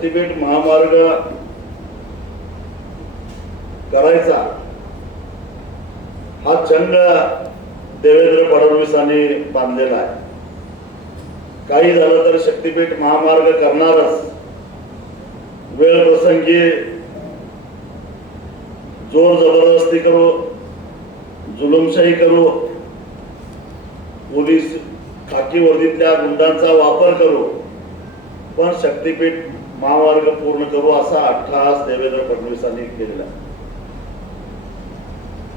शक्तीपीठ महामार्ग करायचा हा चंग देवेंद्र फडणवीसांनी बांधलेला आहे. काही झालं तर शक्तीपीठ महामार्ग करणारच. वेळ प्रसंगी जोर जबरदस्ती करू, जुलुमशाही करू, पोलीस खाकी वर्दीतल्या गुंडांचा वापर करू, पण शक्तीपीठ महामार्ग पूर्ण करू असा अट्टहास देवेंद्र फडणवीसांनी केलेला.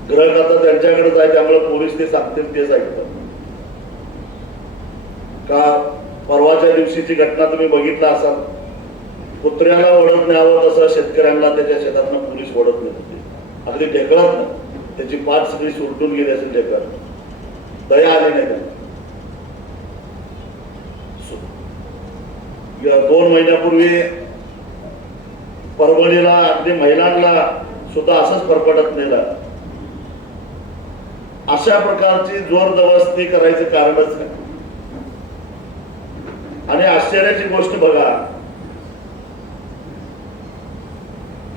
ग्रह आता त्यांच्याकडेच आहे, त्यामुळे पोलीस ते सांगतील तेच ऐकतात. का परवाच्या दिवशीची घटना तुम्ही बघितला असाल, कुत्र्याला ओढत न्यावं तसं शेतकऱ्यांना त्याच्या शेतातनं पोलीस ओढत नाही होते. अगदी ढेकळत ना, त्याची पाठ सगळी सुलटून गेली असेल ढेकळत, दया आली नाही त्यांना. 2 महिन्यापूर्वी परभणीला अगदी महिलांना सुद्धा असंच फरफटत नेलं. अशा प्रकारची जोर जबरदस्ती करायचं कारणच नाही. आणि आश्चर्याची गोष्ट बघा,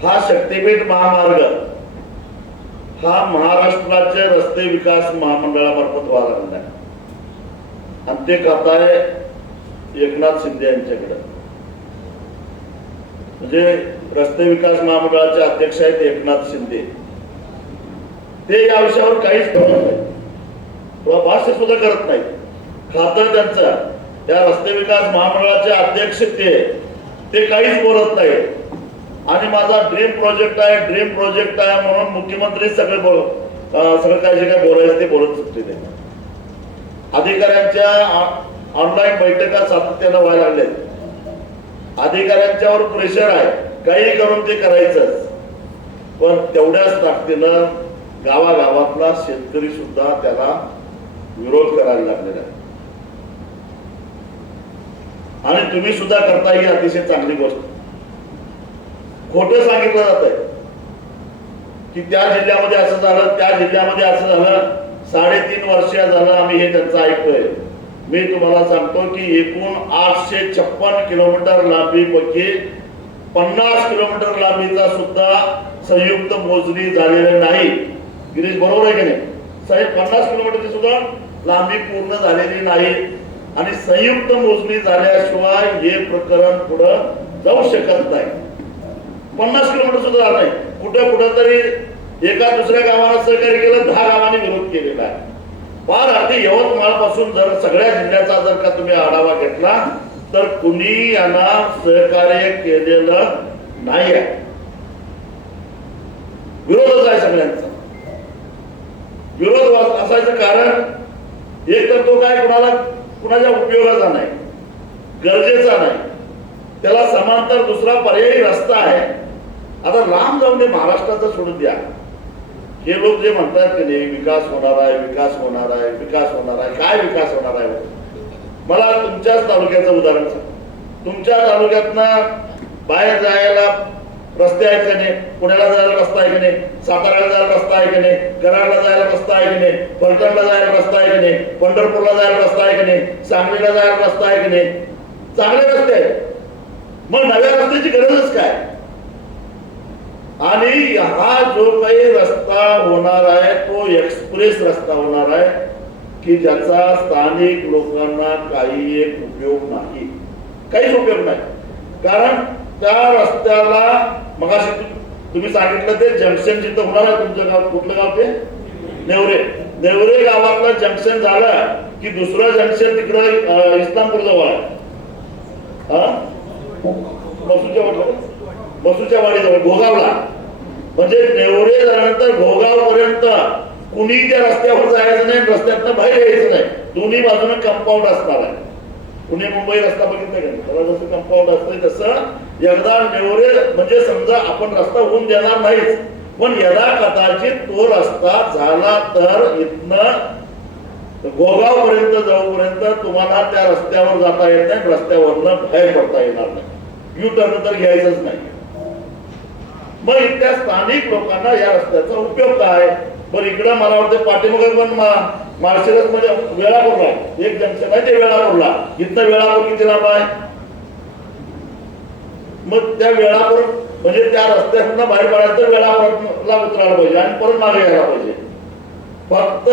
हा शक्तीपीठ महामार्ग हा महाराष्ट्राचे रस्ते विकास महामंडळामार्फत व्हायला लागला आहे. आणि ते खाताय एकनाथ शिंदे यांच्याकडे. म्हणजे रस्ते विकास महामंडळाचे अध्यक्ष आहेत एकनाथ शिंदे. ते या विषयावर काहीच करत नाही, भाष्य सुद्धा करत नाही. खातं त्यांचं त्या रस्ते विकास महामंडळाचे अध्यक्ष ते काहीच बोलत नाही. आणि माझा ड्रीम प्रोजेक्ट आहे म्हणून मुख्यमंत्री सगळं काय जे काय बोलायचं ते बोलत सुटले. अधिकाऱ्यांच्या ऑनलाईन बैठका सातत्यानं व्हायला लागल्या. अधिकाऱ्यांच्यावर प्रेशर आहे, काही करून ते करायचंच. पण तेवढ्याच ताकदीनं गावागावातला शेतकरी सुद्धा त्याला विरोध करायला लागलेला आहे. आणि तुम्ही सुद्धा करता ही अतिशय चांगली गोष्ट. खोटं सांगितलं जात आहे की त्या जिल्ह्यामध्ये असं झालं, त्या जिल्ह्यामध्ये असं झालं. 3.5 वर्ष झालं आम्ही हे त्यांचं ऐकतोय. मी तुम्हाला सांगतो की एकूण 856 किलोमीटर लांबीपैकी 50 किलोमीटर लांबीचा सुद्धा संयुक्त मोजणी झालेली नाही. गिरीश बरोबर आहे की नाही? 50 किलोमीटरची सुद्धा लांबी पूर्ण झालेली नाही. आणि संयुक्त मोजणी झाल्याशिवाय हे प्रकरण पुढे जाऊ शकत नाही. 50 किलोमीटर सुद्धा झालं नाही. कुठं तरी एका दुसऱ्या गावानं सहकार्य केलं, 10 गावांनी विरोध केलेला आहे. फार अगदी यवतमाळ पासून जर सगळ्या जिल्ह्याचा जर का तुम्ही आढावा घेतला तर कुणी यांना सहकार्य केलेलं नाही आहे. विरोधच आहे सगळ्यांचा. विरोध असायचं कारण एक तर तो काय कुणाच्या उपयोगाचा नाही, गरजेचा नाही. त्याला समांतर दुसरा पर्यायी रस्ता आहे. आता लांब जाऊन दे, महाराष्ट्राचं सोडून द्या. हे लोक जे म्हणतात की नाही विकास होणार आहे, काय विकास होणार आहे? मला तुमच्याच तालुक्याचं उदाहरण सांग. तुमच्या तालुक्यातनं बाहेर जायला रस्ते आहेत का नाही? पुण्याला जायला रस्ता आहे की नाही? साताऱ्याला जायला रस्ता आहे की नाही? कराडला जायला रस्ता आहे की नाही? फलटणला जायला रस्ता आहे की नाही? पंढरपूरला जायला रस्ता आहे की नाही? सांगलीला जायला रस्ता आहे की नाही? चांगले रस्ते आहेत. मग नव्या रस्त्याची गरजच काय? आणि हा जो काही रस्ता होणार आहे तो एक्सप्रेस रस्ता होणार आहे की ज्याचा स्थानिक लोकांना काही एक उपयोग नाही, काहीच उपयोग नाही. कारण त्या रस्त्याला मगाशी तुम्ही सांगितलं ते जंक्शन जिथं होणार आहे. तुमचं गाव कुठलं गाव? ते नेवरे गावातलं जंक्शन झालं की दुसरं जंक्शन तिकडं इस्लामपूर जवळ आहे. बसूच्या वाडीजवळ घोगावला. म्हणजे नेवरे झाल्यानंतर घोगाव पर्यंत कुणी त्या रस्त्यावर जायचं नाही, रस्त्यातनं बाहेर यायचं नाही. दोन्ही बाजूने कंपाऊंड असणार आहे. पुणे मुंबई रस्ता बघितला का? त्याला जसं कंपाऊंड असतंय तसं एकदा नेवरे म्हणजे समजा आपण रस्ता होऊन देणार नाहीच, पण यदा कदाचित तो रस्ता झाला तर इथनं घोगाव पर्यंत जाऊपर्यंत तुम्हाला त्या रस्त्यावर जाता येत नाही, रस्त्यावरनं बाहेर पडता येणार नाही. यू टर्न तर घ्यायचंच नाही. मग इथल्या स्थानिक लोकांना या रस्त्याचा उपयोग काय? बरं इकडं मला वाटतं पाठीमागे पण माळशिरस मध्ये वेळापूरला एक जंक्शन आहे, ते वेळापूरला. इथं वेळापूर किती लांब आहे? मग त्या वेळापर्यंत म्हणजे त्या रस्त्यातून बाहेर पडायचं तर वेळापर्यंतला उतरायला पाहिजे आणि परत मागे यायला पाहिजे. फक्त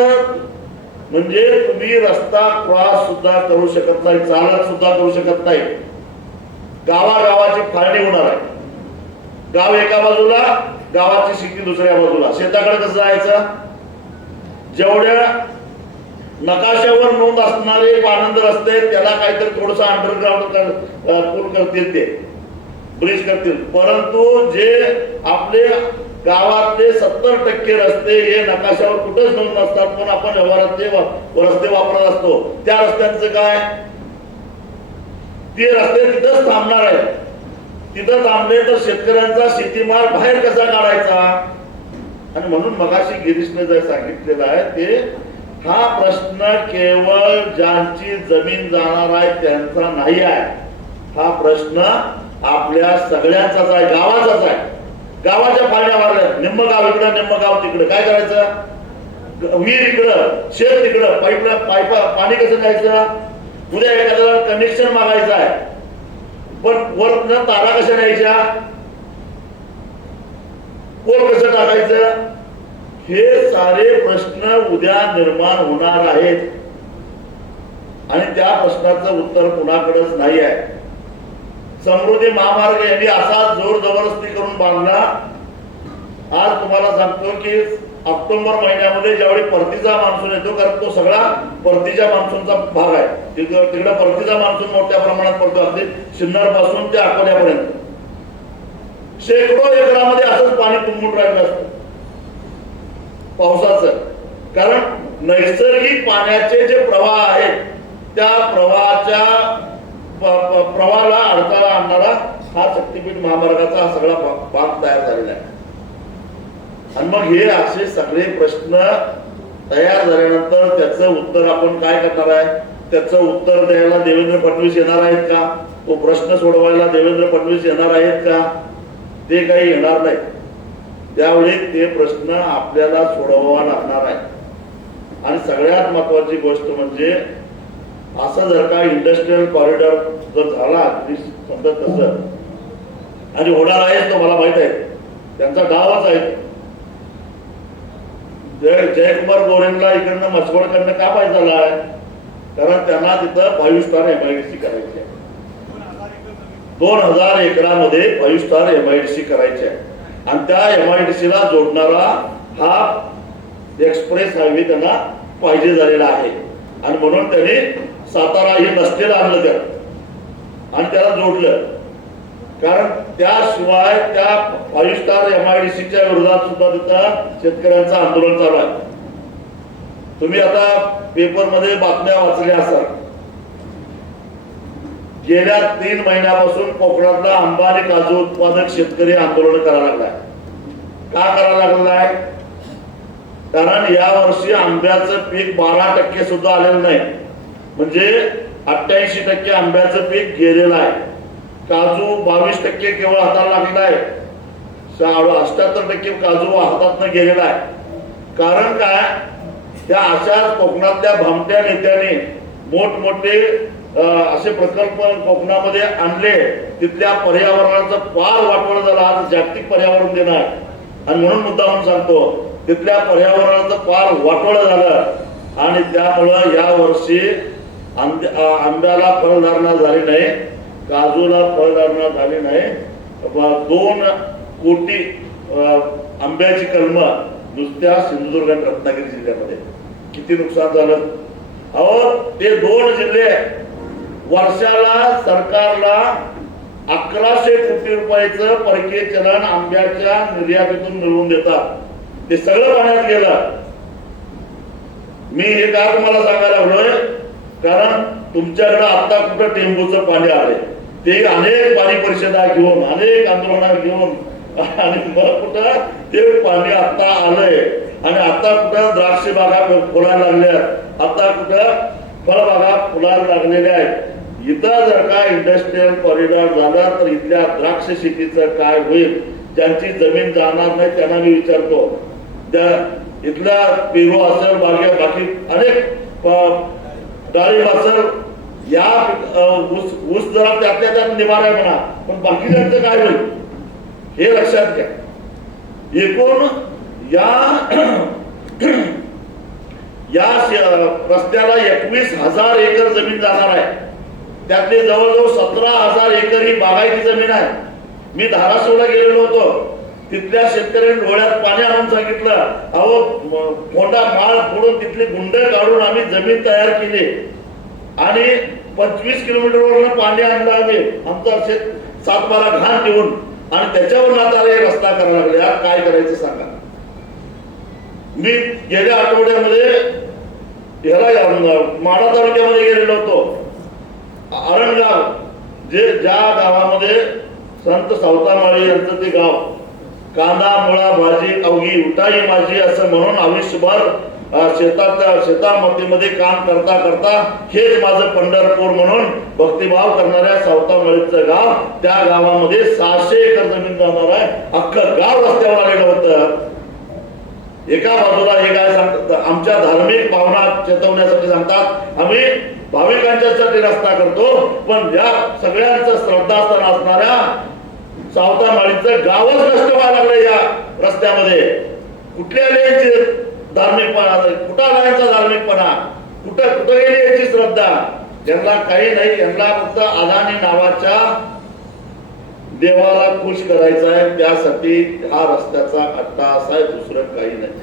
म्हणजे तुम्ही रस्ता क्रॉस सुद्धा करू शकत नाही, चालत सुद्धा करू शकत नाही. गावागावाची फाळणी होणार आहे. गाव एका बाजूला, गावाची शेती दुसऱ्या बाजूला. शेताकडे कसं जायचं? जेवढ्या नकाशावर नोंद असणारे पानंद रस्ते त्याला काहीतरी थोडस अंडरग्राउंड पूल करतील, ते ब्रिज करतील. परंतु जे आपले गावातले 70% रस्ते हे नकाशावर कुठंच नोंद नसतात, पण आपण व्यवहारात ते रस्ते वापरत असतो. त्या रस्त्यांचं काय? ते रस्ते तिथंच थांबणार आहेत. तिथं थांबले तर शेतकऱ्यांचा शेतीमाल बाहेर कसा काढायचा? आणि म्हणून मगाशी गिरीशने जे सांगितलेलं आहे ते, हा प्रश्न केवळ ज्यांची जमीन जाणार आहे त्यांचा नाही आहे. हा प्रश्न आपल्या सगळ्यांचाच आहे, गावाचाच आहे. गावाच्या फाळण्या मारल्या, निम्म गाव इकडं निम्म गाव तिकडं. काय करायचं? विहीर इकडं, शेत तिकडं, पाईप पाणी कसं न्यायचं? उद्या एखाद्याला कनेक्शन मागायचं आहे, पण वर तारा कशा न्यायच्या? पोल कसं टाकायचं? हे सारे प्रश्न उद्या निर्माण होणार आहेत आणि त्या प्रश्नाचं उत्तर कुणाकडेच नाही आहे. समृद्धी महामार्ग यांनी असा जोर जबरदस्ती करून बांधला. आज तुम्हाला सांगतो की ऑक्टोबर महिन्यामध्ये ज्यावेळी परतीचा मान्सून येतो, कारण तो सगळा परतीच्या मान्सूनचा भाग आहे, तिकडे परतीचा मान्सून मोठ्या प्रमाणात पडतो. अगदी सिन्नर पासून ते अकोल्यापर्यंत शेकडो एकरामध्ये असंच पाणी तुंबून राहिलं असतं पावसाचं. कारण नैसर्गिक पाण्याचे जे प्रवाह आहेत त्या प्रवाहाच्या प्रवाहाला अडथळा आणणारा हा शक्तीपीठ महामार्गाचा हा सगळा भाग तयार झालेला आहे. आणि मग हे असे सगळे प्रश्न तयार झाल्यानंतर त्याचं उत्तर आपण काय करणार आहे? त्याचं उत्तर द्यायला देवेंद्र फडणवीस येणार आहेत का? तो प्रश्न सोडवायला देवेंद्र फडणवीस येणार आहेत का? ते काही येणार नाही. त्यावेळी ते प्रश्न आपल्याला सोडवावा लागणार आहे. आणि सगळ्यात महत्वाची गोष्ट म्हणजे असं जर का इंडस्ट्रियल कॉरिडॉर जर झाला समजा तसं, आणि होणार आहे तो मला माहित आहे, त्यांचा डावच आहे. जयकुमार गोरेंना इकडनं मसवडकडनं का पाहिजे झाला आहे? कारण त्यांना तिथं 5 स्टार MIDC करायची आहे. 2000 एकरामध्ये 5 स्टार MIDC करायची आहे. आणि त्या MIDCला जोडणारा हा एक्सप्रेस हायवे त्यांना पाहिजे झालेला आहे. आणि म्हणून त्यांनी सातारा हे नसलेलं आणलं त्यात आणि त्याला जोडलं. कारण त्याशिवाय त्या 5 स्टार MIDCच्या विरोधात सुद्धा तिथं शेतकऱ्यांचं आंदोलन चालू आहे. तुम्ही आता पेपरमध्ये बातम्या वाचल्या असाल, गेल्या 3 महिन्यापासून कोकणातला आंबा आणि काजू उत्पादक शेतकरी आंदोलन करायला लागलाय. का करायला लागलाय? कारण या वर्षी आंब्याचं पीक 12% सुद्धा आलेलं नाही. म्हणजे 88% आंब्याचं पीक गेलेलं आहे. काजू 22% केवळ हाताला लागलाय. 78% काजू हातातनं गेलेला आहे. कारण काय? त्या अशाच कोकणातल्या भामट्या नेत्यांनी मोठमोठे असे प्रकल्प कोकणामध्ये आणले, तिथल्या पर्यावरणाचं फार वाटोळ झालं. आज जागतिक पर्यावरण दिन आहे आणि म्हणून मुद्दा म्हणून सांगतो, तिथल्या पर्यावरणाचं फार वाटोळ झालं आणि त्यामुळं या वर्षी आंब्याला फळधारणा झाली नाही, काजूला फळधारणा झाली नाही. 2 कोटी आंब्याची कलमं नुसत्या सिंधुदुर्ग आणि रत्नागिरी जिल्ह्यामध्ये. किती नुकसान झालं? अहो, ते 2 जिल्हे वर्षाला सरकारला 1100 कोटी रुपयाचं परकीय चलन आंब्याच्या निर्यातीतून मिळवून देतात. ते सगळं पाण्यात गेलं. मी हे का तुम्हाला सांगायला लागलोय? कारण तुमच्याकडे आता कुठं टेंबूचं पाणी आलंय, ते अनेक पाणी परिषदा घेऊन, अनेक आंदोलना घेऊन, आणि मग कुठं ते पाणी आता आलंय. आणि आता कुठं द्राक्ष बागा फुलायला लागल्यात, आता कुठं फळबागा फुलायला लागलेल्या आहेत. इथं जर का इंडस्ट्रियल कॉरिडॉर झाला तर इथल्या द्राक्ष शेतीचं काय होईल? ज्यांची जमीन जाणार नाही त्यांना मी विचारतो, त्या इथला पेरू असेल, बाकी अनेक डाळिंब असेल, या ऊस जरा त्यातल्या त्यात निवार आहे म्हणा, पण बाकीच्यांचं काय होईल हे लक्षात घ्या. एकूण या रस्त्याला 21,000 एकर जमीन जाणार आहे. त्यातली जवळजवळ 17,000 एकर ही बागायती जमीन आहे. मी धाराशिवला गेलेलो होतो, तिथल्या शेतकऱ्यांनी डोळ्यात पाणी आणून सांगितलं, अहो मोठा माळ फोडून तिथली गुंड काढून आम्ही जमीन तयार केली आणि 25 किलोमीटरवरून पाणी आणलं आम्ही आमचं शेत 7-12 घाण देऊन, आणि त्याच्यावर आता हे रस्ता करायला लागले. काय करायचं सांगा. मी गेल्या आठवड्यामध्ये याला माढा तालुक्यामध्ये गेलेलो होतो. अरणगाव ज्या गावामध्ये संत सावतामाळी यांचं ते गाव, कांदा मुळा भाजी अवघी उठाई माझी असं म्हणून आयुष्यभर शेतामध्ये काम करता करता हेच माझं पंढरपूर म्हणून भक्तिभाव करणाऱ्या सावतामाळीचं गाव, त्या गावामध्ये 600 एकर जमीन जाणार आहे. अख्खं गाव रस्त्यावर आलेलं होतं. एका बाजूला हे काय सांगतात, आमच्या धार्मिक भावना चेतवण्यासाठी सांगतात, आम्ही भाविकांच्यासाठी रस्ता करतो, पण या सगळ्यांचं श्रद्धास्थान असणाऱ्या सावतामाळीचं गावच नष्ट व्हायला लागलं या रस्त्यामध्ये. कुठल्या लेण्याची धार्मिकपणा, कुठं लायचा धार्मिकपणा, कुठं गेली याची श्रद्धा, यांना काही नाही. यांना फक्त अदानी नावाच्या देवाला खुश करायचं आहे, त्यासाठी हा रस्त्याचा अट्टाहास आहे, दुसरं काही नाही.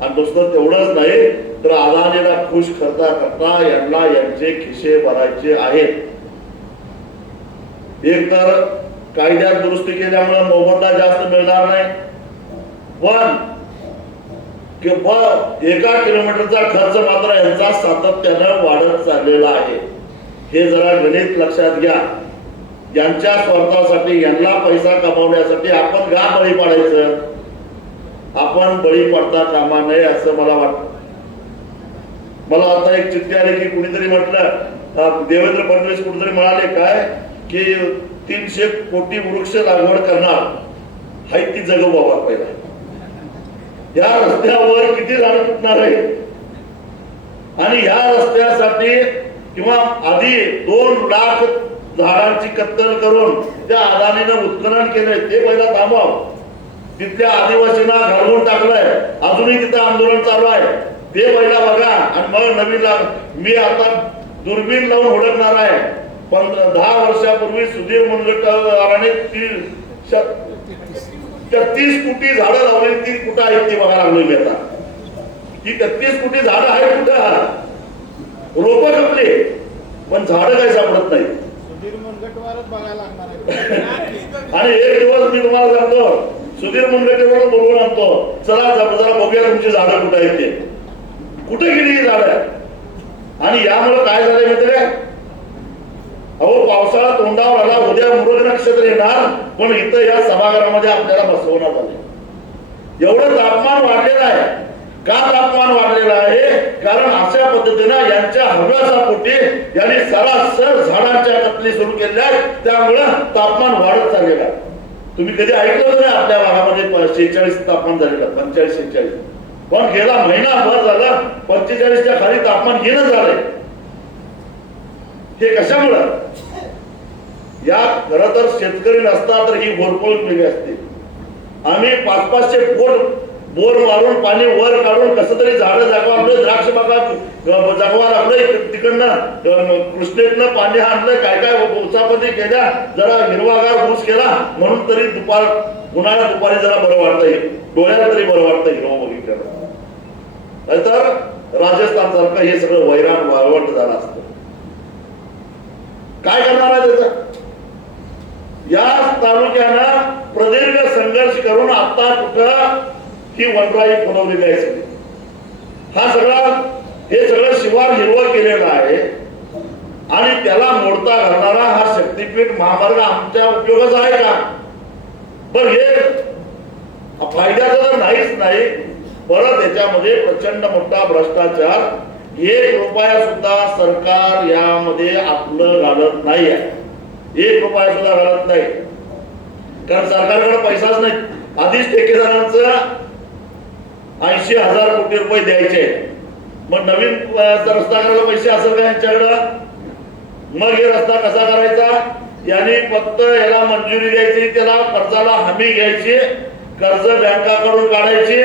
आणि दुसरं तेवढंच नाही तर अदानीला खुश करता करता यांना यांचे खिसे भरायचे आहेत. एक तर कायद्यात दुरुस्ती केल्यामुळे मोबदला जास्त मिळणार नाही, पण एका किलोमीटरचा खर्च मात्र यांचा सातत्यानं वाढत चाललेला आहे. हे जरा गणित लक्षात घ्या. यांच्या स्वार्थासाठी, यांना पैसा कमावण्यासाठी आपण का बळी पडायचं? आपण बळी पडता कामा नये असं मला वाटतं. मला आता एक चिठ्ठी आली की कुणीतरी म्हटलं, देवेंद्र फडणवीस कुठेतरी म्हणाले काय की 300 कोटी वृक्ष लागवड करणार हाय, ती जगू बाबा पहिला. या रस्त्यावर किती झाड तुटणार आहे, आणि या रस्त्यासाठी किंवा आधी 2 लाख झाडांची कत्तल करून त्या अदानीनं उत्खनन केलंय, ते पहिला थांबव. तिथल्या आदिवासींना घालवून टाकलंय, अजूनही तिथं आंदोलन चालू आहे, ते पहिला बघा. आणि मग नवीन मी आता दुर्बीण लावून ओळखणार आहे. 10 वर्षापूर्वी सुधीर मुनगंटीवाराने 33 कोटी झाडं लावली, ती कुठं आहेत ती बघा लागली मी आता. ही 33 कोटी झाडं आहेत कुठं? रोपं कापली पण झाडं काही सापडत नाही. आणि एक दिवस मी तुम्हाला सांगतो, सुधीर मुनगंटीवार बोलवून आणतो, चला जरा बघूया तुमची झाडं कुठं आहेत ते. कुठे गेली ही झाडं? आणि यामुळे काय झालंय माहिती आहे? अहो पावसाळा तोंडावर आला, उद्या मृग नक्षत्र येणार, पण इथं या सभागृहामध्ये आपल्याला बसवण्यात आले. एवढं तापमान वाढलेलं आहे. का तापमान वाढलेलं आहे? कारण अशा पद्धतीनं यांच्या हव्यासापोटी यांनी सरासर झाडांच्या कत्तली सुरू केल्या, त्यामुळं तापमान वाढत चाललेलं आहे. तुम्ही कधी ऐकलं नाही आपल्या भागामध्ये 46 तापमान झालेलं, 45-46, पण गेला महिनाभर झाला 45च्या खाली तापमान येणं झालंय. हे कशामुळं? या खरं तर शेतकरी नसता तर ही बोरपोळ केली असते. आम्ही 500-500 फूट बोर मारून पाणी वर काढून कसं तरी झाडं जगवा लागलं, द्राक्ष बागा जगवा लागलं, तिकडनं कृष्णेतनं पाणी आणलं, काय काय उचापती केल्या, जरा हिरवागार ऊस केला, म्हणून तरी उन्हाळ्यात दुपारी जरा बरं वाटतं, डोळ्याला तरी बरं वाटतं हिरवा बघितल्यानं. नाहीतर राजस्थान सारखं हे सगळं वैराण वाळवंट झालं असतं. काय करणार आहे त्याचं? या तालुक्यानं प्रदीर्घ संघर्ष करून आता कुठं ही वनराई फुलवलेली आहे. हे सगळं शिवार हिरवं केलेलं आहे, आणि त्याला मोडता घालणारा हा शक्तीपीठ महामार्ग आमच्या उपयोगाचा आहे का? पण हे फायद्याचं तर नाहीच नाही. परत याच्यामध्ये प्रचंड मोठा भ्रष्टाचार, 1 रुपया सुद्धा सरकार यामध्ये आपलं घालत नाही आहे. 1 रुपया सुद्धा घालत नाही, कारण सरकारकडे पैसाच नाही. आधीच ठेकेदारांचं 80,000 कोटी रुपये द्यायचे, मग नवीन रस्ता करायला पैसे असेल का यांच्याकडं? मग हे रस्ता कसा करायचा, यांनी फक्त याला मंजुरी द्यायची, त्याला कर्जाला हमी घ्यायची, कर्ज बँकाकडून काढायची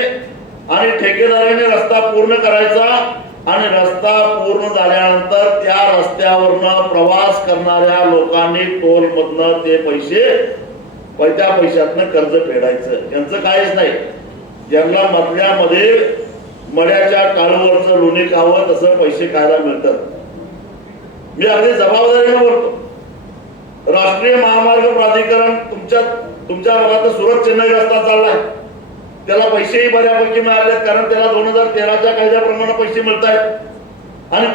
आणि ठेकेदाराने रस्ता पूर्ण करायचा आणि रस्ता पूर्ण झाल्यानंतर त्या रस्त्यावरनं प्रवास करणाऱ्या लोकांनी टोल मधनं ते पैसे त्या पैशातनं कर्ज फेडायचं. यांचं काहीच नाही. ज्यांना मधल्यामध्ये मड्याच्या टाळूवरचं लोणी खावं तसं पैसे खायला मिळतात. मी अगदी जबाबदारीने बोलतो. राष्ट्रीय महामार्ग प्राधिकरण तुमच्या भागात सुरत चेन्नई रस्ता चाललाय, त्याला पैसेही बऱ्यापैकी मिळालेत, कारण त्याला 2013च्या कायद्याप्रमाणे पैसे मिळत आहेत आणि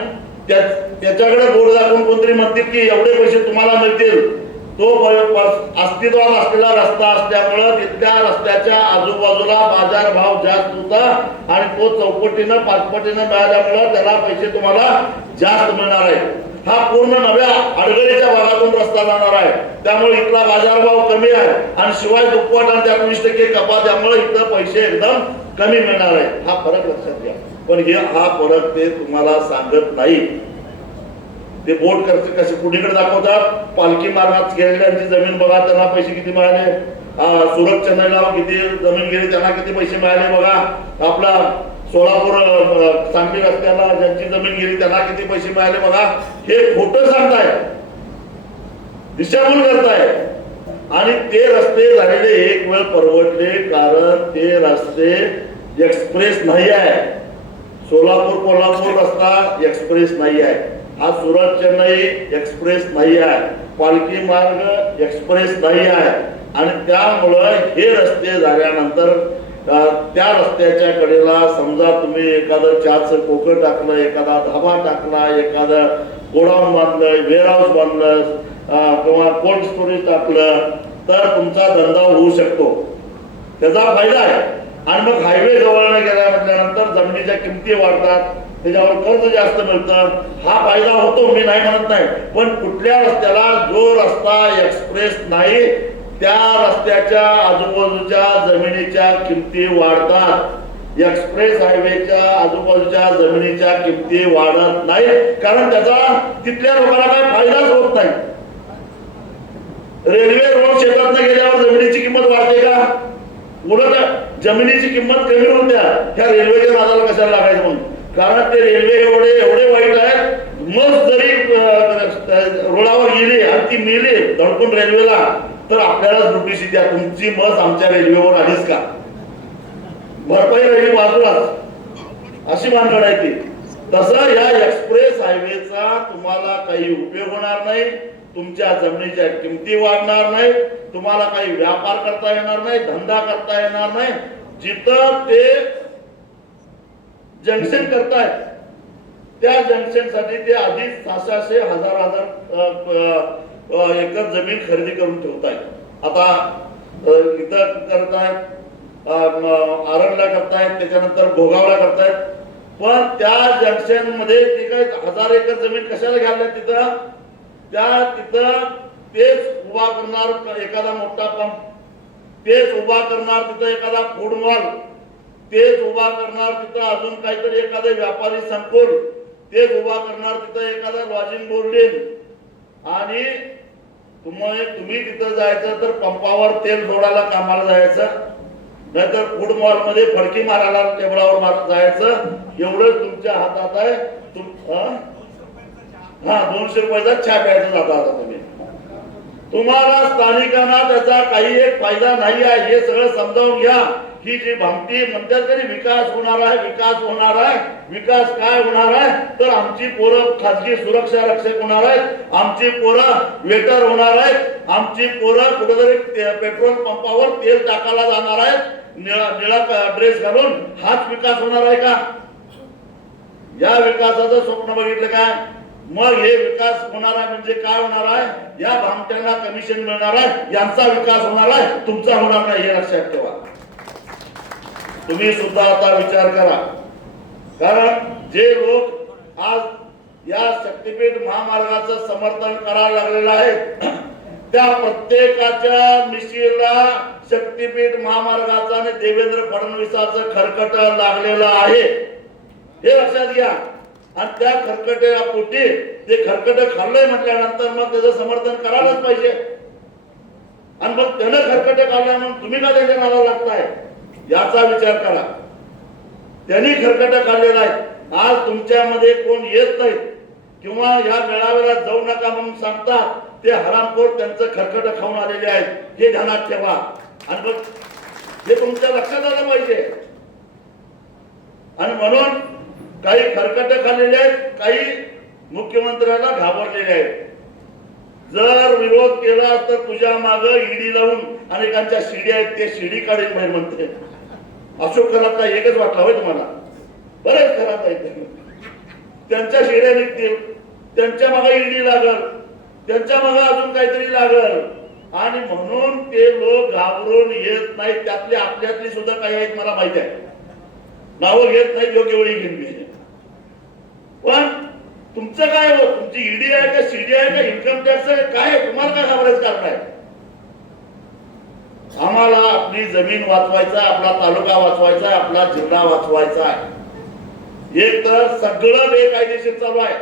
त्याच्याकडे बोर्ड दाखवून कोणतरी म्हणतील की एवढे पैसे तुम्हाला मिळतील. तो अस्तित्वात असलेला रस्ता असल्यामुळे तिथल्या रस्त्याच्या आजूबाजूला बाजार भाव जास्त होता आणि तो चौपटीनं पाचपटीनं मिळाल्यामुळे त्याला पैसे तुम्हाला जास्त मिळणार आहे. हा पूर्ण नव्या अडगळीच्या भागातून रस्ता जाणार आहे, त्यामुळे इथला बाजारभाव कमी आहे आणि शिवाय दुप्पट आणि त्यात 20% कपात, त्यामुळे इथं पैसे एकदम कमी मिळणार आहे. हा फरक लक्षात घ्या. पण हा फरक ते तुम्हाला सांगत नाही. ते बोर्ड कसे कुणीकडे दाखवतात, पालखी मार्गात गेलेल्यांची जमीन बघा, त्यांना पैसे किती मिळाले, सुरत चेन्नईला किती जमीन गेली त्यांना किती पैसे मिळाले बघा, आपला सोलापूर सांगली रस्त्याला ज्यांची जमीन गेली त्यांना किती पैसे मिळाले बघा. हे खोटं सांगताय, दिशाभूल करताय. आणि ते रस्ते झालेले एक वेळ परवडले, कारण ते रस्ते एक्सप्रेस नाही आहे. सोलापूर कोल्हापूर रस्ता एक्सप्रेस नाही आहे, हा सुरत चेन्नई एक्सप्रेस नाही आहे, पालखी मार्ग एक्सप्रेस नाही आहे. आणि त्यामुळं हे रस्ते झाल्यानंतर त्या रस्त्याच्या कडेला समजा तुम्ही एखादं चहाचं खोकं टाकलं, एखादा धाबा टाकला, एखादं गोडाऊन बांधलं, वेअरहाऊस बांधलं किंवा कोल्ड स्टोरेज टाकलं तर तुमचा धंदा होऊ शकतो, त्याचा फायदा आहे. आणि मग हायवे जवळ गेल्या म्हटल्यानंतर जमिनीच्या किमती वाढतात, त्याच्यावर कर्ज जास्त मिळतं, हा फायदा होतो, मी नाही म्हणत नाही. पण कुठल्या रस्त्याला जो रस्ता एक्सप्रेस नाही त्या रस्त्याच्या आजूबाजूच्या जमिनीच्या किमती वाढतात. एक्सप्रेस हायवेच्या आजूबाजूच्या जमिनीच्या किमती वाढत नाही, कारण त्याचा तिथल्या लोकांना काही फायदाच होत नाही. रेल्वे रोड क्षेत्रात गेल्यावर जमिनीची किंमत वाढते का? उलट जमिनीची किंमत कमी होत्या. ह्या रेल्वेच्या नादाला कशाला लागायचं म्हणून, कारण ते रेल्वे एवढे वाईट आहेत. मग जरी रोडावर गेली आणि ती मेली धडकून रेल्वेला तर आपल्याला नोटीस द्या, तुमची बस आमच्या रेल्वेवर आलीच का, भरपाई राहिली बाजूलाच, अशी भानगड आहे ती. तसं या एक्सप्रेस हायवेचा तुम्हाला काही उपयोग होणार नाही, तुमच्या जमिनीच्या किमती वाढणार नाही, तुम्हाला काही व्यापार करता येणार नाही, धंदा करता येणार नाही. जिथं ते जंक्शन करतायत त्या जंक्शन साठी ते आधीच 600 हजार एकर जमीन खरेदी करून ठेवतायत. आता इथं करतायत, आरणला करतायत, त्याच्यानंतर भोगावला करतायत. पण त्या जंक्शन मध्ये ते काय 1000 एकर जमीन कशाला घ्यायला तिथं, तिथं तेच उभा करणार एखादा मोठा पंप, तेच उभा करणार तिथं एखादा फूड मॉल, तेच उभा करणार तिथं अजून काहीतरी एखादे व्यापारी संकुल, तेच उभा करणार तिथं एखादा लॉजिंग बोर्डिंग. आणि तुम्ही तिथं जायचं तर पंपावर तेल जोडायला कामाला जायचं, नाहीतर फूड मॉल मध्ये फडकी मारायला टेबलावर जायचं. एवढंच तुमच्या हातात आहे. 200 रुपयाचा चहा प्यायचा जाता आता तुम्ही. तुम्हाला स्थानिकांना त्याचा काही एक फायदा नाही आहे, हे सगळं समजावून घ्या. ही जी भामटी म्हणतात तरी विकास होणार आहे, विकास होणार आहे. विकास काय होणार आहे तर आमची पोरं खासगी सुरक्षा रक्षक होणार आहेत, आमची पोरं वेटर होणार आहेत, आमची पोरं कुठेतरी पेट्रोल पंपावर तेल टाकायला जाणार आहेत निळा ड्रेस घालून. हाच विकास होणार आहे का? या विकासाचं स्वप्न बघितलं काय? मग हे विकास होणार आहे म्हणजे काय होणार आहे? या भामट्यांना कमिशन मिळणार आहे, यांचा विकास होणार आहे, तुमचा होणार नाही, हे लक्षात ठेवा. तुम्ही सुद्धा आता विचार करा, कारण जे लोक आज या शक्तीपीठ महामार्गाचं समर्थन करायला लागलेलं आहे त्या प्रत्येकाच्या मिशीला शक्तीपीठ महामार्गाचा आणि देवेंद्र फडणवीसाचं खरकट लागलेलं आहे, हे लक्षात घ्या. आणि त्या खरकट्या पोटी ते खरकट खाल्लंय म्हटल्यानंतर मग त्याचं समर्थन करायलाच पाहिजे. आणि मग त्यानं खरकटे काढल्या म्हणून तुम्ही का त्याच्या नावाला लागताय याचा विचार करा. त्यांनी खरकटे काढलेला आहे. आज तुमच्यामध्ये कोण येत नाही किंवा या मेळाव्याला जाऊ नका म्हणून सांगतात ते हरामखोर त्यांचं खरकट खाऊन आलेले आहेत हे ध्यानात ठेवा. आणि मग हे तुमच्या लक्षात आलं पाहिजे. आणि म्हणून काही खरकटे खाल्लेले आहेत, काही मुख्यमंत्र्यांना घाबरलेले आहेत. जर विरोध केला तर तुझ्या माग ईडी लावून अनेकांच्या शिड्या आहेत ते शिडी काढील बाहेर म्हणते. अशोक खरात का एकच वाटला होय तुम्हाला? बरेच खरात आहेत. त्यांच्या शिड्या निघतील, त्यांच्या मागे ईडी लागल, त्यांच्या मागे अजून काहीतरी लागल. आणि म्हणून ते लोक घाबरून येत नाहीत. त्यातले आपल्यातली सुद्धा काही आहेत मला माहिती आहे. नावं घेत नाही, योग्य वेळी घेऊन. पण तुमचं काय हो? तुमची ईडी आहे का सीडी आहे का इन्कम टॅक्स आहे काय? तुम्हाला काय घाबरायचं कारण आहे? आम्हाला आपली जमीन वाचवायचा, आपला तालुका वाचवायचा, आपला जिल्हा वाचवायचा आहे. एक तर सगळं बेकायदेशीर चालू आहे.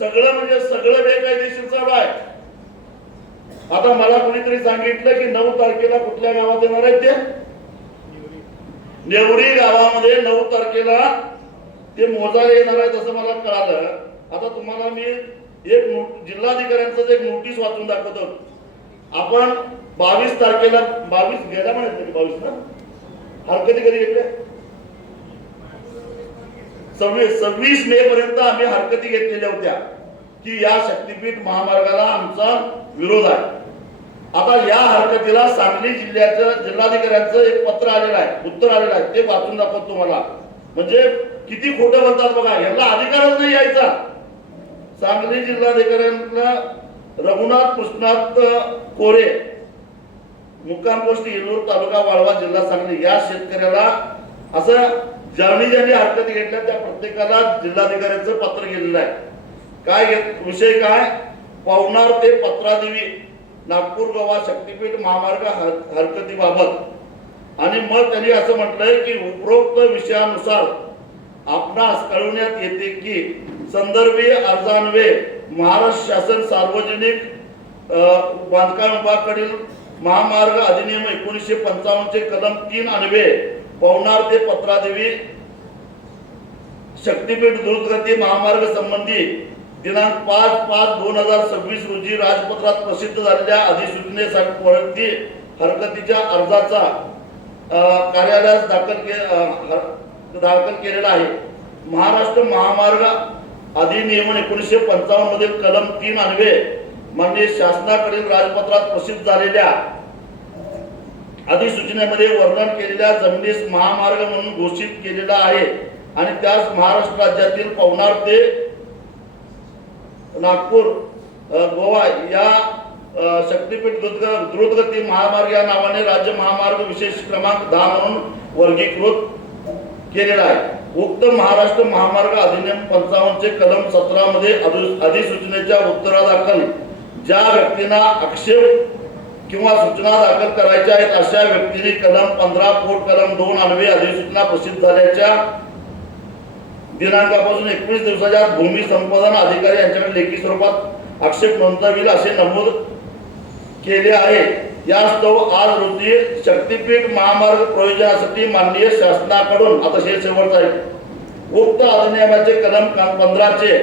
सगळं म्हणजे सगळं बेकायदेशीर चालू आहे. आता मला कोणीतरी सांगितलं की 9 तारखेला कुठल्या गावात येणार आहेत ते? नेवरी गावामध्ये 9 तारखेला ते मोजायला येणार आहेत असं मला कळालं. आता तुम्हाला मी एक जिल्हाधिकाऱ्यांचं एक नोटीस वाचून दाखवतो. आपण 22 तारखेला 22 गेला म्हणायचं 22 ना हरकती कधी घेतल्या? 26 मे पर्यंत आम्ही हरकती घेतलेल्या होत्या की या शक्तीपीठ महामार्गाला आमचा विरोध आहे. आता या हरकतीला सांगली जिल्ह्याच्या जिल्हाधिकाऱ्यांचं एक पत्र आलेलं आहे, उत्तर आलेलं आहे, ते वाचून दाखवतो तुम्हाला. म्हणजे किती खोटं बोलतात बघा. याला अधिकारच नाही यायचा. सांगली जिल्हाधिकाऱ्यांना रघुनाथ कृष्णात कोरे, मुक्काम पोस्ट येलूर, तालुका वाळवा, जिल्हा सांगली, या शेतकऱ्याला असं ज्यांनी हरकती घेतल्या त्या प्रत्येकाला जिल्हाधिकाऱ्यांचं पत्र गेलेलं आहे. काय विषय काय? पवनार ते पत्रादेवी नागपूर गोवा शक्तीपीठ महामार्ग हरकतीबाबत. आणि मग त्यांनी असं म्हटलंय की उपरोक्त विषयानुसार आपणास कळवण्यात येते की संदर्भी अर्जान्वये महाराष्ट्र शासन सार्वजनिक बांधकाम विभागाकडील महामार्ग अधिनियम 1955 चे कलम 3 अन्वये पवनार ते पत्रादेवी शक्तीपीठ द्रुतगती महामार्ग संबंधी दिनांक 5/5/2026 रोजी राजपत्रात प्रसिद्ध झालेल्या अधिसूचनेसाठी हरकतीच्या अर्जाचा कार्यालयास दाखल केलेला आहे. महाराष्ट्र महामार्ग अधिनियम 1955 मधील कलम 3 अन्वये माननीय शासनाकडील राजपत्रात प्रसिद्ध झालेल्या अधिसूचनेमध्ये वर्णन केलेल्या जमिनीस महामार्ग म्हणून घोषित केलेला आहे. आणि त्यास महाराष्ट्र राज्यातील पवनार ते नागपूर गोवा या शक्तीपीठ द्रुतगती महामार्ग या नावाने राज्य महामार्ग विशेष क्रमांक 10 म्हणून वर्गीकृत केलेला आहे. उक्त महाराष्ट्र महामार्ग अधिनियम 55 चे कलम 17 मध्ये अधिसूचनेच्या उत्तरादाखल ज्या व्यक्तींना आक्षेप किंवा सूचना दाखल करायच्या आहेत अशा व्यक्तींनी कलम 15 पोट कलम 2 अन्वये अधिसूचना प्रसिद्ध झाल्याच्या दिनांकापासून 21 दिवसाच्या आत भूमी संपादन अधिकारी यांच्याकडे लेखी स्वरूपात आक्षेप नोंदविला असे नमूद केले आहे. यास्तव आज रोजी शक्तीपीठ महामार्ग प्रयोजनासाठी माननीय शासनाकडून आता हे शेवटचं आहे. उक्त अधिनियमाचे कलम 15 चे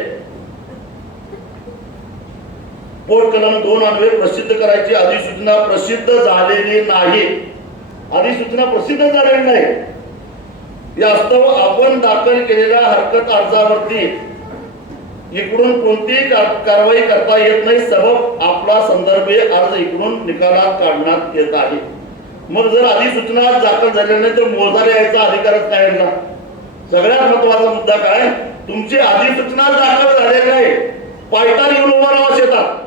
पोट कलम 2 अन्वये प्रसिद्ध करायची अधिसूचना प्रसिद्ध झालेली नाही. अधिसूचना प्रसिद्ध झालेली नाही. यास्तव आपण दाखल केलेल्या हरकत अर्जावरती इकडून कोणतीही कारवाई करता येत नाही. सबब आपला संदर्भीय अर्ज इकडून निकालात काढण्यात येत आहे. मग जर अधिसूचना दाखल झालेली नाही तर मोजायला यायचा अधिकारच काय यांना? सगळ्यात महत्वाचा मुद्दा काय? तुमची अधिसूचना दाखल झालेली नाही, पायतान येऊन उभा राहा शेतात.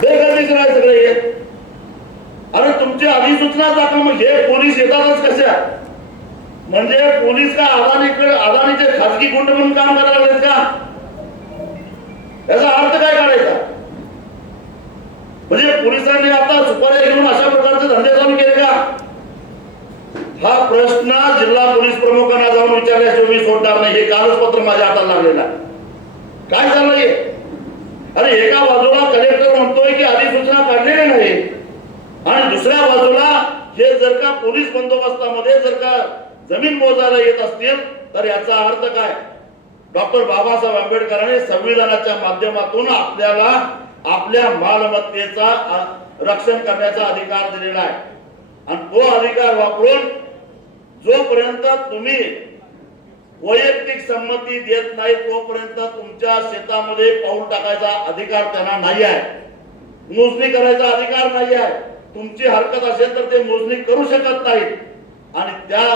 बेगरतीच नाही सगळे येत. अरे तुमची अधिसूचना दाखल, मग हे पोलीस येतातच कशा? म्हणजे पोलीस का अदानीचे खासगी गुंड म्हणून काम करायला लागलेत का? याचा अर्थ काय काढायचा? म्हणजे पोलिसांनी आता सुपाऱ्या घेऊन अशा प्रकारचे धंदे चालू केले का? हा प्रश्न जिल्हा पोलीस प्रमुखांना जाऊन विचारल्याशिवाय मी सोडणार नाही. हे कालच पत्र माझ्या हाताला लागलेलं आहे. काय झालंय? अरे एका बाजूला कलेक्टर म्हणतोय की अधिसूचना काढलेली नाही आणि दुसऱ्या बाजूला हे जर का पोलीस बंदोबस्तामध्ये जर का जमीन मोजायला येत असतील तर याचा अर्थ काय? डॉक्टर बाबासाहेब आंबेडकरांनी संविधानाच्या माध्यमातून आपल्याला आपल्या मालमत्तेचा रक्षण करण्याचा अधिकार दिलेला आहे आणि तो अधिकार वापरून जोपर्यंत तुम्ही वैयक्तिक संमती देत नाही तोपर्यंत तुमच्या शेतामध्ये पाऊल टाकायचा अधिकार त्यांना नाही आहे. मोजणी करायचा अधिकार नाही आहे. तुमची हरकत असेल तर ते मोजणी करू शकत नाहीत आणि त्या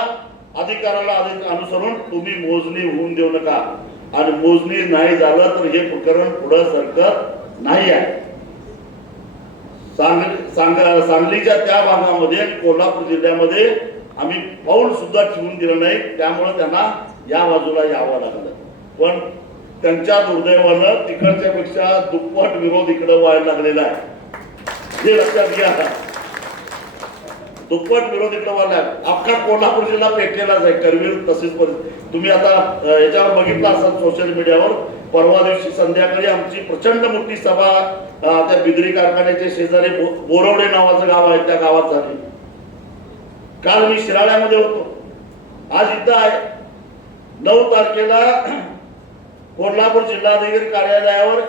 अधिकाराला अनुसरून तुम्ही मोजणी होऊन देऊ नका आणि मोजणी नाही झालं तर हे प्रकरण पुढे सरकत नाही आहे. सांगलीच्या त्या भागामध्ये कोल्हापूर जिल्ह्यामध्ये आम्ही पाऊल सुद्धा ठेवून दिलं नाही. त्यामुळे त्यांना या बाजूला यावं लागलं. पण त्यांच्या दुर्दैवानं तिकडच्या पेक्षा दुप्पट विरोध इकडे व्हायला लागलेला आहे. हे लक्षात घ्या. दुप्पट विरोध इकडे व्हायला अख्खा कोल्हापूर जिल्हा पेटलेलाच आहे. करवीर तसेच तुम्ही आता याच्यावर बघितलं असाल सोशल मीडियावर. परवा दिवशी संध्याकाळी आमची प्रचंड मोठी सभा त्या बिदरी कारखान्याच्या शेजारी बोरवडे नावाचं गाव आहे त्या गावात झाली. काल मी शिराळ्यामध्ये होतो. आज इथं आहे. 9 तारखेला कोल्हापूर जिल्हाधिकारी कार्यालयावर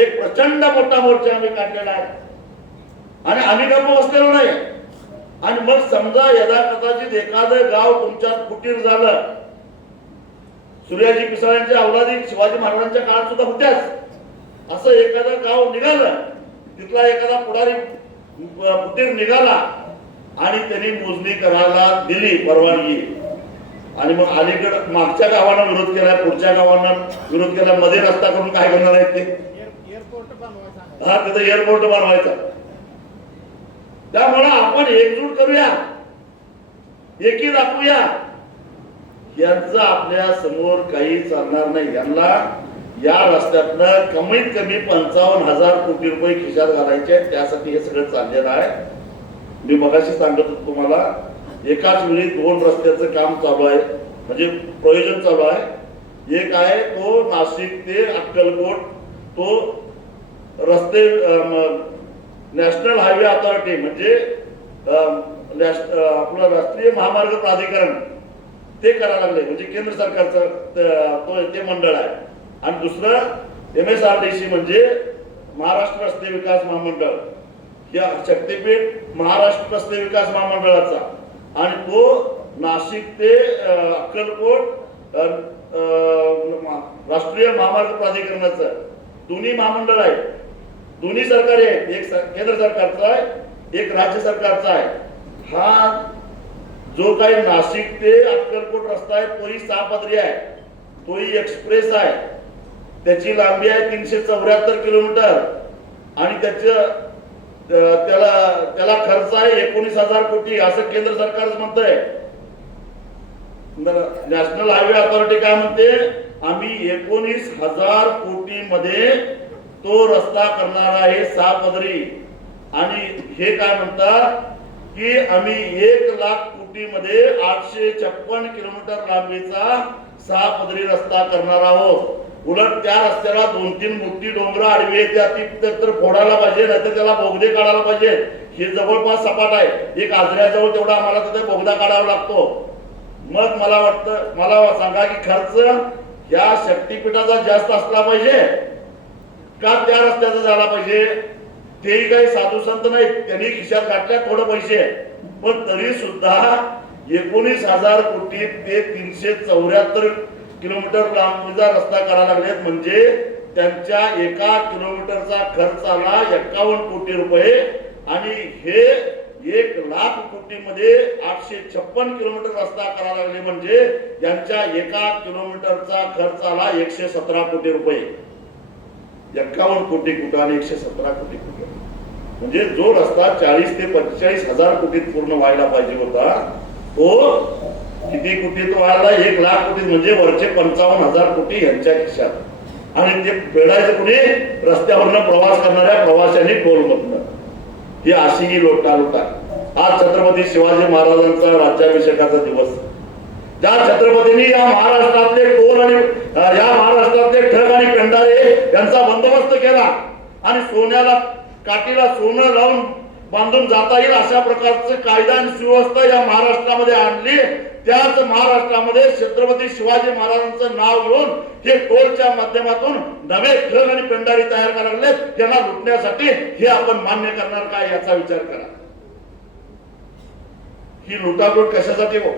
एक प्रचंड मोठा मोर्चा आम्ही काढलेला आहे आणि आम्ही गप्प बसलेलो नाही. आणि मग समजा यदा कदाचित एखादं गाव तुमच्यात फुटीर झालं. सूर्याजी पिसाळ्यांच्या अवलादी शिवाजी महाराजांच्या काळात सुद्धा होत्याच. असं एखादं गाव निघालं तिथला एखादा पुढारी फुटीर निघाला आणि त्यांनी मोजणी करायला दिली परवानगी आणि मग अलीकडे मागच्या गावानं विरोध केला पुढच्या गावानं विरोध केला मध्ये रस्ता करून काय करणार आहेत ते? हा तिथं एअरपोर्ट बनवायचा. त्यामुळे आपण एकजूट करूया एकी दाखवूया. यांचं आपल्या समोर काही चालणार नाही. यांना या रस्त्यातनं कमीत कमी 55,000 कोटी रुपये खिशात घालायचे. त्यासाठी हे सगळं चाललेलं आहे. मी मगाशी सांगत होतो तुम्हाला एकाच वेळी 2 रस्त्याचं काम चालू आहे म्हणजे प्रयोजन चालू आहे. एक आहे तो नाशिक ते अक्कलकोट तो रस्ते नॅशनल हायवे अथॉरिटी म्हणजे आपलं राष्ट्रीय महामार्ग प्राधिकरण ते करायला लागले म्हणजे केंद्र सरकारचं ते मंडळ आहे. आणि दुसरं MSRDC म्हणजे महाराष्ट्र रस्ते विकास महामंडळ या शक्तीपीठ महाराष्ट्र रस्ते विकास महामंडळाचा आणि तो नाशिक ते अक्कलकोट राष्ट्रीय महामार्ग प्राधिकरणाचा दोन्ही महामंडळ आहे. दोन्ही सरकारी आहेत. एक केंद्र सरकारचा आहे एक राज्य सरकारचा आहे. हा जो काही नाशिक ते अक्कलकोट रस्ता आहे तोही 6 पदरी आहे. तोही एक्सप्रेस आहे. त्याची लांबी आहे 374 किलोमीटर आणि त्याला खर्च आहे 19,000 कोटी असं केंद्र सरकार म्हणतंय. नॅशनल हायवे अथॉरिटी काय म्हणते आम्ही 19,000 कोटी मध्ये तो रस्ता करणार आहे 6 पदरी. आणि हे काय म्हणतात की आम्ही 1,00,000 कोटी मध्ये 856 किलोमीटर लांबीचा 6 पदरी रस्ता करणार आहोत. उलट त्या रस्त्याला 2-3 मोठी डोंगर आडवी आहेत तर फोडायला पाहिजे नाहीतर त्याला बोगदे काढायला पाहिजे. हे जवळपास सपाट आहे. एक आजऱ्याजवळ तेवढा आम्हाला तिथे बोगदा काढावा लागतो. मग मला वाटतं मला सांगा की खर्च या शक्तीपीठाचा जास्त असला पाहिजे का त्या रस्त्याचा झाला पाहिजे? तेही काही साधू संत नाहीत. त्यांनी खिशात घातल्या थोडं पैसे पण तरी सुद्धा 19,000 कोटी ते 374 किलोमीटर लांबीचा रस्ता करायला लागलेत. म्हणजे त्यांच्या 1 किलोमीटरचा खर्च आला 51 कोटी रुपये आणि हे 1,00,000 कोटी मध्ये 856 किलोमीटर रस्ता करायला लागले म्हणजे यांच्या 1 किलोमीटरचा खर्च आला 117 कोटी रुपये. 51 कोटी कुठं आणि 117 कोटी कुठं? म्हणजे जो रस्ता 40 ते 45,000 कोटीत पूर्ण व्हायला पाहिजे होता तो किती कोटीत व्हायला 1,00,000 कोटी म्हणजे वरचे 55,000 कोटी यांच्या खिशात. आणि ते फेडायचं कुणी? रस्त्यावरनं प्रवास करणाऱ्या प्रवाशांनी टोल मधनं. ही अशी ही लोटा आज छत्रपती शिवाजी महाराजांचा राज्याभिषेकाचा दिवस, ज्या छत्रपतींनी या महाराष्ट्रातले टोल आणि या महाराष्ट्रातले ठग आणि कंडारे यांचा बंदोबस्त केला आणि सोन्याला काठीला सोनं लावून बांधून जाता येईल अशा प्रकारचे कायदा आणि सुव्यवस्था या महाराष्ट्रामध्ये आणली, त्याच महाराष्ट्रामध्ये छत्रपती शिवाजी महाराजांचं नाव घेऊन हे टोलच्या माध्यमातून नवे ठग आणि कंडारी तयार करायला लागले, त्यांना लुटण्यासाठी. हे आपण मान्य करणार काय याचा विचार करा. ही लुटालूट कशासाठी हो?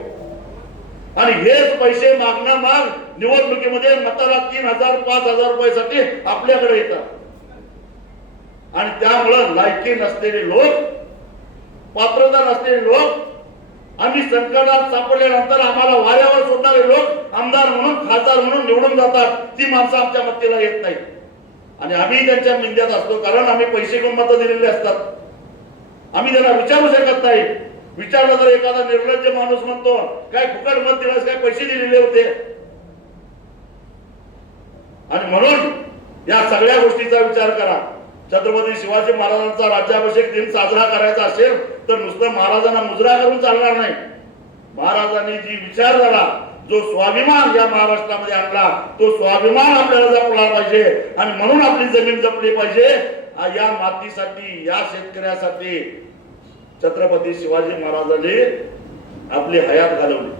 आणि हेच पैसे मागणं माग निवडणुकीमध्ये मताला 3,000 5,000 रुपयासाठी आपल्याकडे येतात. आणि त्यामुळं लायकी नसलेले लोक, पात्रता नसलेले लोक, आम्ही संकटात सापडल्यानंतर आम्हाला वाऱ्यावर सोडणारे लोक आमदार म्हणून खासदार म्हणून निवडून जातात. ती माणसं आमच्या मत्तेला येत नाही आणि आम्ही त्यांच्या निंद्यात असतो, कारण आम्ही पैसे घेऊन मतं दिलेले असतात. आम्ही त्यांना विचारू शकत नाही. विचारलं तर एखादा निर्लज्ज माणूस म्हणतो काय फुकट मत दिलास, काय पैसे दिलेले होते. आणि म्हणून या सगळ्या गोष्टीचा विचार करा. छत्रपती शिवाजी महाराजांचा राज्याभिषेक दिन साजरा करायचा असेल तर नुसतं महाराजांना मुजरा करून चालणार नाही. महाराजांनी जी विचारधारा, जो स्वाभिमान या महाराष्ट्रामध्ये आणला, तो स्वाभिमान आपल्याला जपला पाहिजे. आणि म्हणून आपली जमीन जपली पाहिजे. या मातीसाठी, या शेतकऱ्यासाठी छत्रपती शिवाजी महाराजांनी आपली हयात घालवली.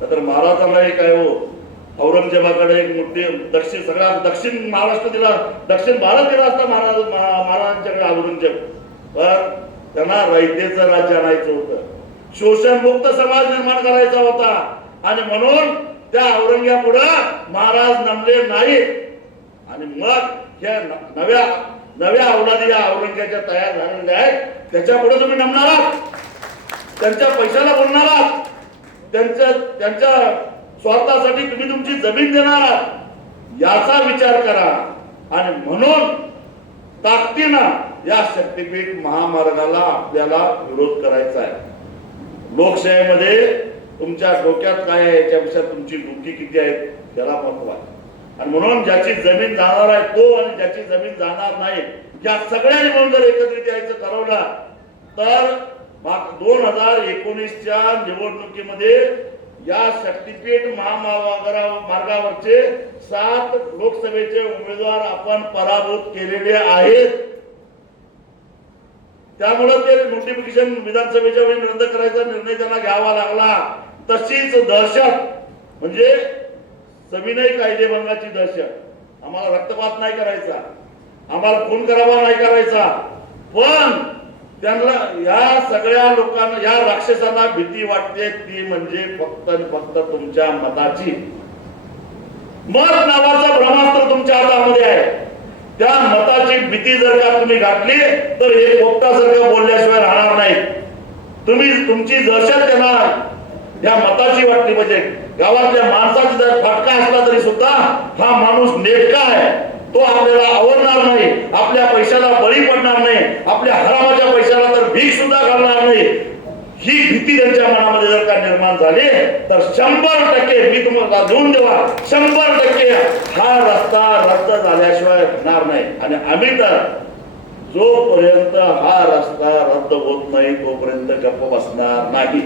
तर महाराजांना एक काय हो, औरंगजेबाकडे एक मोठी सगळा दक्षिण महाराष्ट्र दिला, दक्षिण भारत दिला असता महाराजांच्याकडे औरंगजेब. पण त्यांना रयतेचं राज्य आणायचं होतं, शोषणमुक्त समाज निर्माण करायचा होता. आणि म्हणून त्या औरंग्यापुढं महाराज नमले नाहीत. आणि मग ह्या नव्या अवलादी या औरंग्याच्या तयार झालेल्या आहेत, त्याच्या पुढे तुम्ही नमणार आहात, त्यांच्या पैशाला बोलणार आहात, त्यांच्या स्वार्थासाठी तुम्ही तुमची जमीन देणार आहात, याचा विचार करा. आणि म्हणून ताकदीनं या शक्तीपीठ महामार्गाला आपल्याला विरोध करायचा आहे. लोकशाहीमध्ये तुमच्या डोक्यात काय आहे याच्यापेक्षा तुमची डोकी किती आहेत त्याला महत्व आहे. आणि म्हणून ज्याची जमीन जाणार आहे तो आणि ज्याची जमीन जाणार नाही, या सगळ्यांनी म्हणून जर एकत्रित यायचं ठरवलं तर 2019च्या निवडणुकीमध्ये या शक्तीपीठ महामार्गावरचे 7 लोकसभेचे उमेदवार आपण पराभूत केलेले आहेत. त्यामुळे ते नोटिफिकेशन विधानसभेच्या वेळी रद्द करायचा निर्णय त्यांना घ्यावा लागला. तशीच दहशत म्हणजे सविनय कायदेभंगाची दहशत. आम्हाला रक्तपात नाही करायचा, आम्हाला खून करावा नाही करायचा, पण त्यांना या सगळ्या लोकांना, या राक्षसांना भीती वाटते ती म्हणजे फक्त आणि फक्त तुमच्या मताची. मत नावाचं ब्रह्मास्त्र तुमच्या हातामध्ये आहे. त्या मताची भीती जर का तुम्ही घातली तर हे पोपटासारखं बोलल्याशिवाय राहणार नाही. तुम्ही तुमची दहशत त्यांना या मताची वाटली पाहिजे. गावातल्या माणसाचा जर फटका असला तरी सुद्धा हा माणूस नेटका आहे, तो आपल्याला आवडणार नाही, आपल्या पैशाला बळी पडणार नाही, आपल्या हरामाच्या पैशाला तर भीक सुद्धा घालणार नाही. ही भीती त्यांच्या मनामध्ये जर का निर्माण झाली तर 100% मी तुम्हाला देऊन देवा 100% हा रस्ता रद्द झाल्याशिवाय होणार नाही. आणि आम्ही तर जोपर्यंत हा रस्ता रद्द होत नाही तोपर्यंत गप्प बसणार नाही.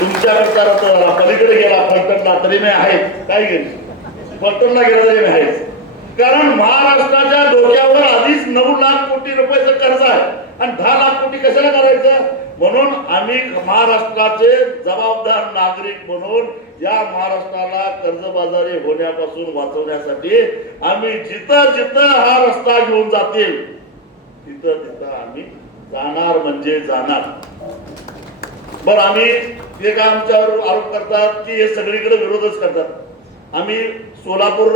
तुमच्याकडचा रद्द झाला, पलीकडे गेला फलटणला तरी मी आहे, काय गेली फलटणला गेला तरी मी आहेच. कारण महाराष्ट्राच्या डोक्यावर आधीच 9 लाख कोटी रुपयाचं कर्ज आहे आणि 10 लाख कोटी कशाला करायचं. म्हणून आम्ही महाराष्ट्राचे जबाबदार नागरिक म्हणून या महाराष्ट्राला कर्जबाजारी होण्यापासून वाचवण्यासाठी आम्ही जिथं जिथं हा रस्ता घेऊन जातील तिथं तिथं आम्ही जाणार म्हणजे जाणार. बरं, आम्ही ते काय आमच्यावर आरोप करतात की हे सगळीकडे विरोधच करतात. आम्ही सोलापूर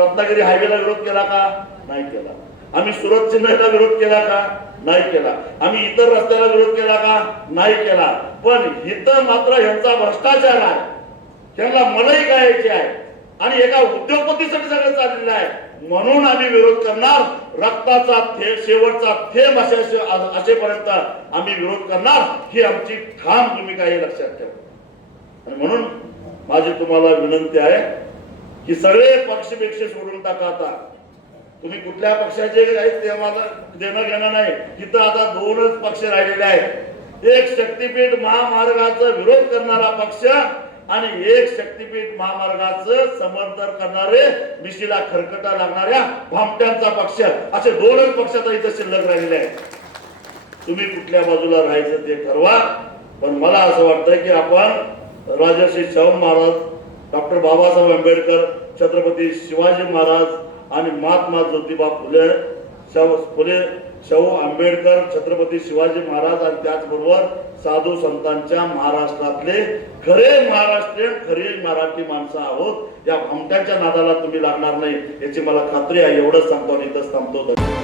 रत्नागिरी हायवेला विरोध केला का? नाही केला. आम्ही सुरत चिन्हला विरोध केला का? नाही केला. आम्ही इतर रस्त्याला विरोध केला का? नाही केला. पण इथं मात्र यांचा भ्रष्टाचार आहे, त्यांना मलाई खायची आहे आणि एका उद्योगपतीसाठी सगळं चाललेलं आहे. म्हणून आम्ही विरोध करणार. रक्ताचा शेवटचा थेंब असेपर्यंत आम्ही विरोध करणार. ही आमची ठाम भूमिका आहे, लक्षात ठेवा. आणि म्हणून माझी तुम्हाला विनंती आहे की सगळे पक्षपेक्षे सोडून टाका. आता तुम्ही कुठल्या पक्षाचे आहेत ते मला देणं घेणं नाही. इथं आता दोनच पक्ष राहिलेले आहेत. एक शक्तीपीठ महामार्गाचा विरोध करणारा पक्ष आणि एक शक्तीपीठ महामार्गाचं समर्थन करणारे मिशीला खरकटा लागणाऱ्या भामट्यांचा पक्ष, असे दोनच पक्ष आता इथं शिल्लक राहिलेले आहेत. तुम्ही कुठल्या बाजूला राहायचं ते ठरवा. पण मला असं वाटतं की आपण राजर्षी शाहू महाराज, डॉक्टर बाबासाहेब आंबेडकर, छत्रपती शिवाजी महाराज आणि महात्मा ज्योतिबा फुले, शाहू आंबेडकर, छत्रपती शिवाजी महाराज आणि त्याचबरोबर साधू संतांच्या महाराष्ट्रातले खरे महाराष्ट्रीयन, खरे मराठी माणसं आहोत. या भामट्यांच्या नादाला तुम्ही लागणार नाही याची मला खात्री आहे. एवढंच सांगतो आणि इथंच थांबतो.